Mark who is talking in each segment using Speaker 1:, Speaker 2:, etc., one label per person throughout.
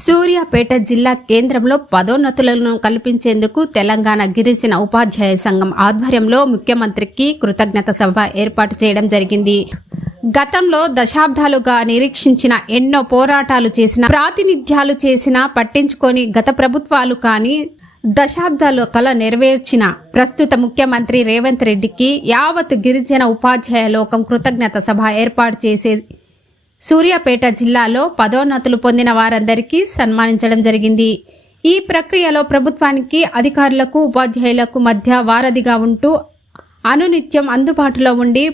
Speaker 1: సూర్యాపేట జిల్లా కేంద్రంలో పదోన్నతులను కల్పించేందుకు తెలంగాణ గిరిజన ఉపాధ్యాయ సంఘం ఆధ్వర్యంలో ముఖ్యమంత్రికి కృతజ్ఞత సభ ఏర్పాటు చేయడం జరిగింది. గతంలో దశాబ్దాలుగా నిరీక్షించిన ఎన్నో పోరాటాలు చేసిన ప్రాతినిధ్యాలు చేసిన పట్టించుకొని గత ప్రభుత్వాలు కానీ దశాబ్దాలు కల నెరవేర్చిన ప్రస్తుత ముఖ్యమంత్రి రేవంత్ రెడ్డికి యావత్ గిరిజన ఉపాధ్యాయ లోకం కృతజ్ఞత సభ ఏర్పాటు చేసే సూర్యాపేట జిల్లాలో పదోన్నతులు పొందిన వారందరికీ సన్మానించడం జరిగింది. ఈ ప్రక్రియలో ప్రభుత్వానికి అధికారులకు ఉపాధ్యాయులకు మధ్య వారధిగా ఉంటూ అనునిత్యం అందుబాటులో ఉండి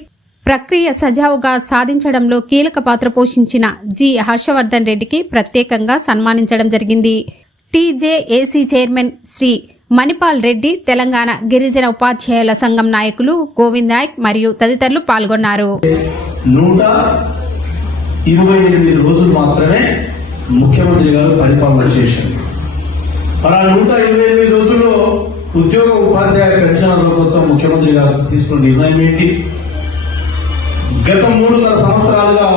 Speaker 1: ప్రక్రియ సజావుగా సాధించడంలో కీలక పాత్ర పోషించిన జి. హర్షవర్ధన్ రెడ్డికి ప్రత్యేకంగా సన్మానించడం జరిగింది. టీజేఏసీ చైర్మన్ శ్రీ మణిపాల్ రెడ్డి తెలంగాణ గిరిజన ఉపాధ్యాయుల సంఘం నాయకులు గోవింద్ నాయక్ మరియు తదితరులు పాల్గొన్నారు.
Speaker 2: ఇరవై ఎనిమిది రోజులు మాత్రమే ముఖ్యమంత్రి గారు పరిపాలన చేశారు. మరి ఆ నూట ఇరవై ఎనిమిది రోజుల్లో ఉద్యోగ ఉపాధ్యాయ పెన్షనర్ల కోసం ముఖ్యమంత్రి గారు తీసుకున్న నిర్ణయం ఏంటి? గత మూడున్నర సంవత్సరాలుగా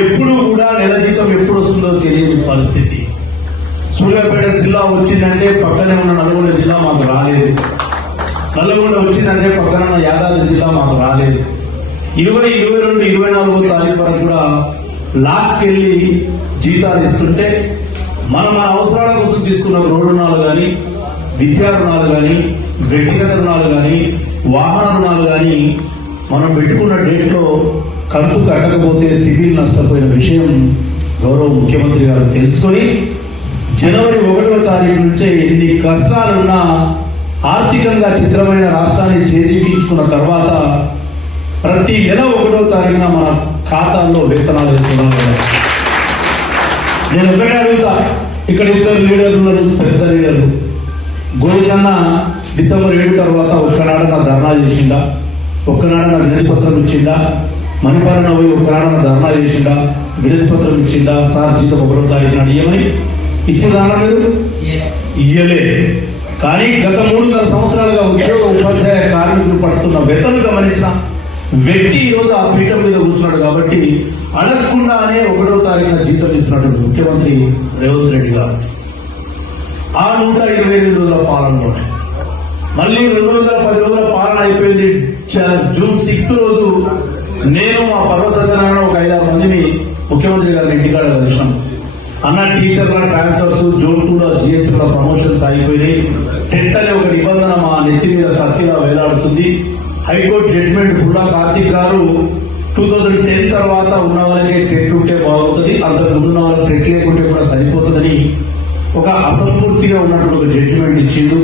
Speaker 2: ఎప్పుడు కూడా నెల జీతం ఎప్పుడు వస్తుందో తెలియని పరిస్థితి. సూర్యాపేట జిల్లా వచ్చిందంటే పక్కనే ఉన్న నల్గొండ జిల్లా మాకు రాలేదు. నల్లగొండ వచ్చిందంటే పక్కన ఉన్న యాదాద్రి జిల్లా మాకు రాలేదు. ఇరవై ఇరవై రెండు ఇరవై నాలుగో తారీఖు కూడా లాక్కెళ్ళి జీతాలు ఇస్తుంటే మనం మన అవసరాల కోసం తీసుకున్న రోడ్డు రుణాలు కానీ విద్యా రుణాలు కానీ వ్యక్తిగత రుణాలు కానీ వాహన రుణాలు కానీ మనం పెట్టుకున్న డేట్లో కంతు కట్టకపోతే సివిల్ నష్టపోయిన విషయం గౌరవ ముఖ్యమంత్రి గారు తెలుసుకొని జనవరి ఒకటో తారీఖు నుంచే ఎన్ని కష్టాలున్నా ఆర్థికంగా చిత్రమైన రాష్ట్రాన్ని చేజిక్కించుకున్న తర్వాత ప్రతి నెల ఒకటో తారీఖున మన ఖాతాల్లో వేతనాలు వేస్తున్నారు నేను ఒకటే అడుగుతా ఇక్కడ ఇద్దరు లీడర్లు ఉన్నారు పెద్ద లీడర్లు. గోవిందన్న డిసెంబర్ ఏడు తర్వాత ఒక్కనాడన ధర్నా చేసిండా? ఒక్కనాడన వినతి పత్రం ఇచ్చిండా? మణిపాలన పోయి ఒక్కనాడన ధర్నా చేసిండా? వినతి పత్రం ఇచ్చిండా? సార్ జీతం ఒకటో తారీఖున ఏమని? ఇచ్చిందా మీరు? వ్యక్తి ఈరోజు ఆ పీఠం మీద కూర్చున్నాడు కాబట్టి అడగకుండానే ఒకటో తారీఖున జీతం ఇస్తున్నటువంటి ముఖ్యమంత్రి రేవంత్ రెడ్డి గారు. ఆ నూట ఇరవై ఎనిమిది రోజుల పాలనలో మళ్ళీ రెండు వందల పది రోజుల పాలన అయిపోయింది. జూన్ సిక్స్త్ రోజు నేను మా పర్వ సత్యనారాయణ ఒక ఐదారు మందిని ముఖ్యమంత్రి గారిని ఇంటికాడ కలిసాం అన్న టీచర్ల ట్రాన్స్ఫర్స్ జోన్ టూలో లో లో ప్రమోషన్స్ అయిపోయినాయి టెట్ అనే ఒక నిబంధన మా నెత్తి మీద కత్తిగా వేలాడుతుంది. High court judgement Bulla Karthik గారు టూ థౌజండ్ టెన్ తర్వాత ఉన్న వాళ్ళకి టెట్ ఉంటే బాగుంటుంది అంతకు ముందు ఉన్న వాళ్ళకి టెట్ లేకుంటే కూడా సరిపోతుందని ఒక అసంపూర్తిగా ఉన్నటువంటి ఒక జడ్జిమెంట్ ఇచ్చిండు.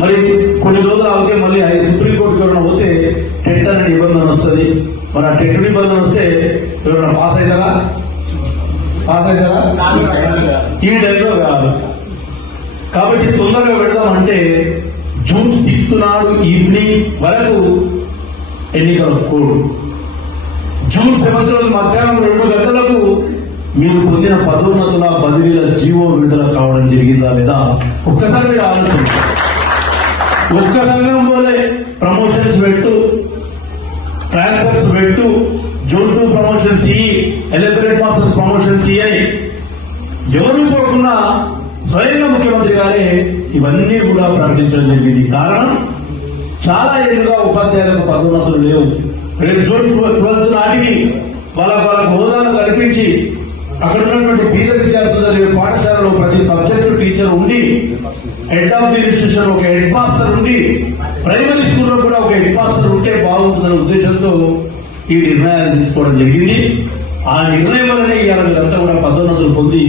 Speaker 2: మరి కొన్ని రోజులు అవుతే మళ్ళీ హై సుప్రీంకోర్టుకి ఎవరైనా పోతే టెట్ అనే నిబంధన వస్తుంది. మరి ఆ టెట్ నిబంధన వస్తే ఎవరైనా పాస్ అవుతారా? పాస్ అవుతారా? ఈ టైంలో కాదు. కాబట్టి తొందరగా పెడదామంటే జూన్ సిక్స్త్ నాడు ఈవినింగ్ వరకు ఎన్నికల కోడ్. జూన్ సెవెంత్ రోజు మధ్యాహ్నం రెండు గంటలకు మీరు పొందిన పదోన్నతుల బదిలీల జీవో విడుదల కావడం జరిగిందా లేదా? ఒక్కసారి మీరు ఆలోచించండి. ఒక్క సంఘం పోలే ప్రమోషన్స్ పెట్టు ట్రాన్స్ఫర్స్ పెట్టు జోన్ టూ ప్రమోషన్స్ ఈ ఎలక్టరేట్ మాస్టర్స్ ప్రమోషన్స్ ఈ అని. ఎవరు పోకుండా స్వయంగా ముఖ్యమంత్రి గారే ఇవన్నీ కూడా ప్రకటించడం జరిగింది. కారణం చాలా ఏళ్ళుగా ఉపాధ్యాయులకు పదోన్నతులు లేవు. రేపు జూన్ ట్వెల్త్ నాటికి వాళ్ళ వాళ్ళ హోదాను కల్పించి అక్కడ ఉన్నటువంటి బీద విద్యార్థులు చదివే పాఠశాలలో ప్రతి సబ్జెక్టు టీచర్ ఉండి హెడ్ ఆఫ్ ది ఇన్స్టిట్యూషన్ ఒక హెడ్ మాస్టర్ ఉండి ప్రైమరీ స్కూల్లో కూడా ఒక హెడ్ మాస్టర్ ఉంటే బాగుంటుందనే ఉద్దేశంతో ఈ నిర్ణయాలు తీసుకోవడం జరిగింది. ఆ నిర్ణయం వల్లనే ఇవాళ మీరంతా కూడా పదోన్నతులు పొంది